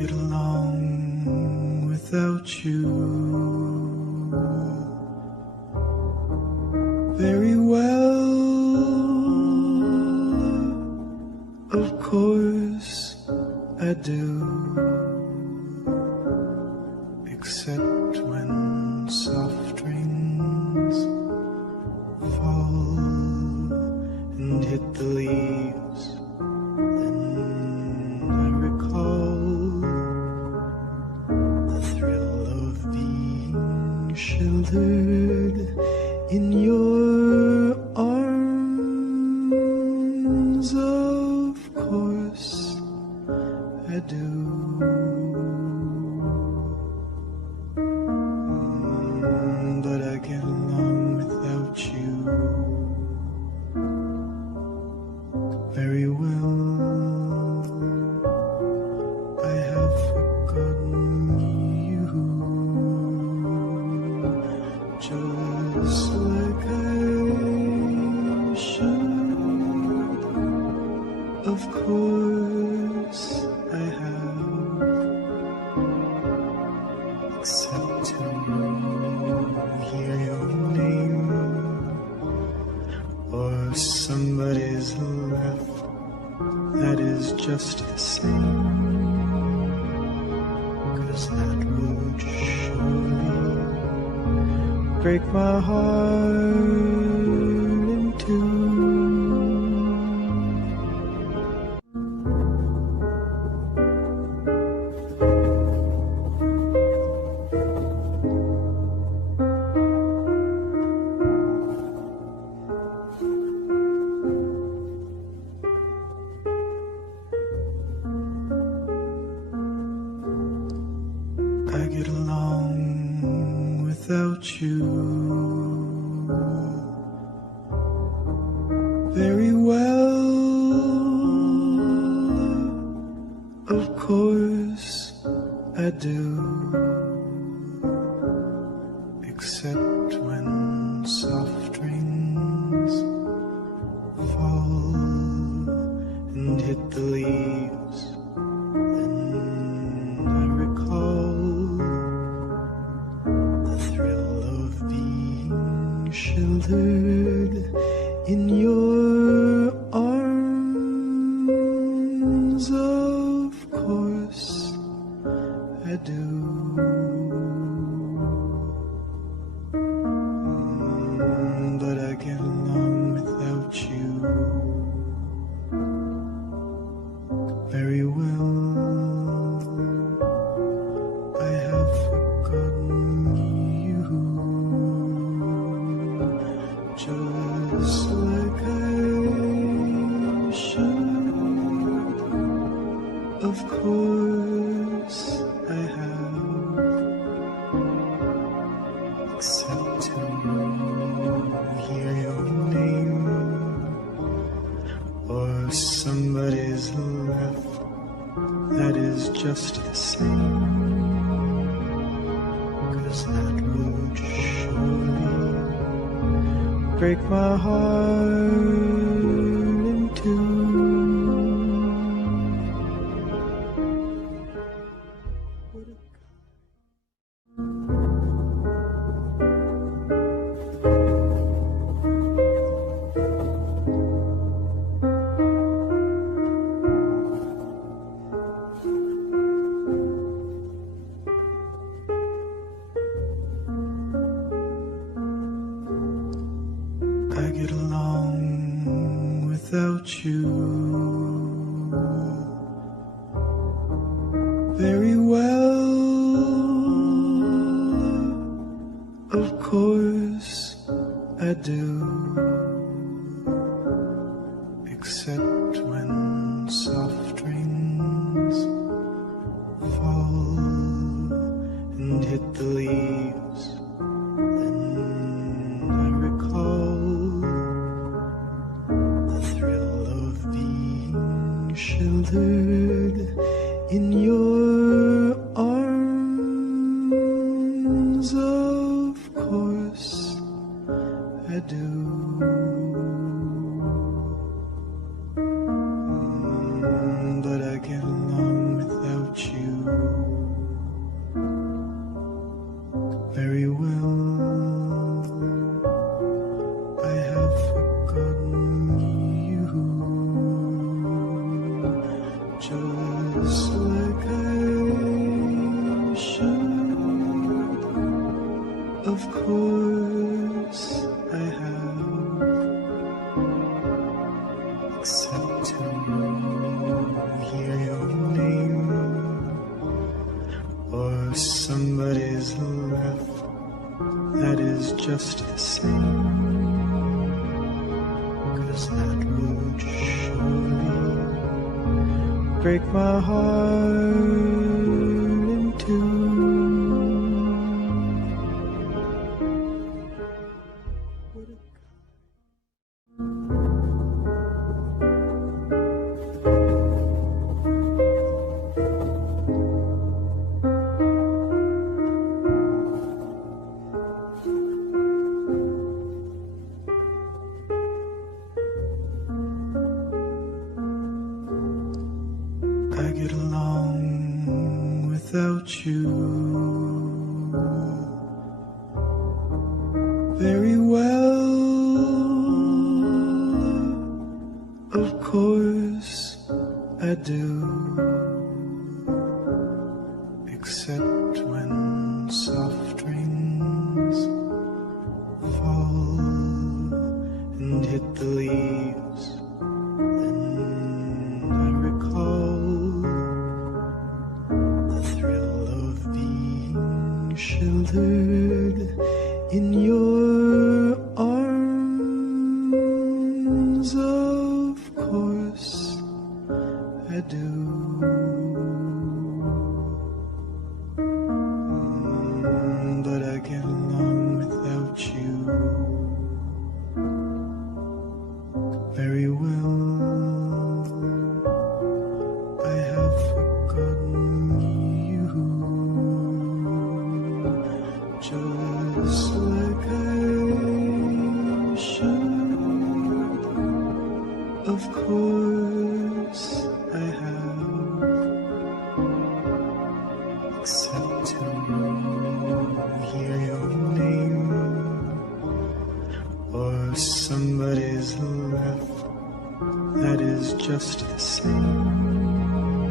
get along without you very well. Of course I do, except when soft rains fall and hit the leaves. Then I recall the thrill of being sheltered in your arms. Of course I do. But I get along without you very well. I have forgotten you, just like I should. Of course I have, except to hear your name or somebody's laugh. That is just the same, 'cause that would surely break my heart in two. I get along without you very well. Of course I do, except when soft rains fall and hit the leaves. Then I recall the thrill of being sheltered in your arms. Of course I do. But I get along without you very well. I have forgotten you, just like I should. Of course I have, except to hear your name or somebody's laugh. That is just the same, 'cause that would surely break my heart in two. I get along without you very well. Of course I do, except when soft rains fall and hit the leaves. Then I recall the thrill of being sheltered in your arms. Of course I do. But I get along without you except to hear your name or somebody's laugh that is just the same, 'cause that would surely break my heart in two. I get along without you very well. Of course I do, except when soft rains fall and hit the leaves. Then I recall the thrill of being sheltered in your arms. Of course I do. But I get along without you very well. I have forgotten you, just like I should. Of course I have, except to hear your name or somebody's laugh that is just the same.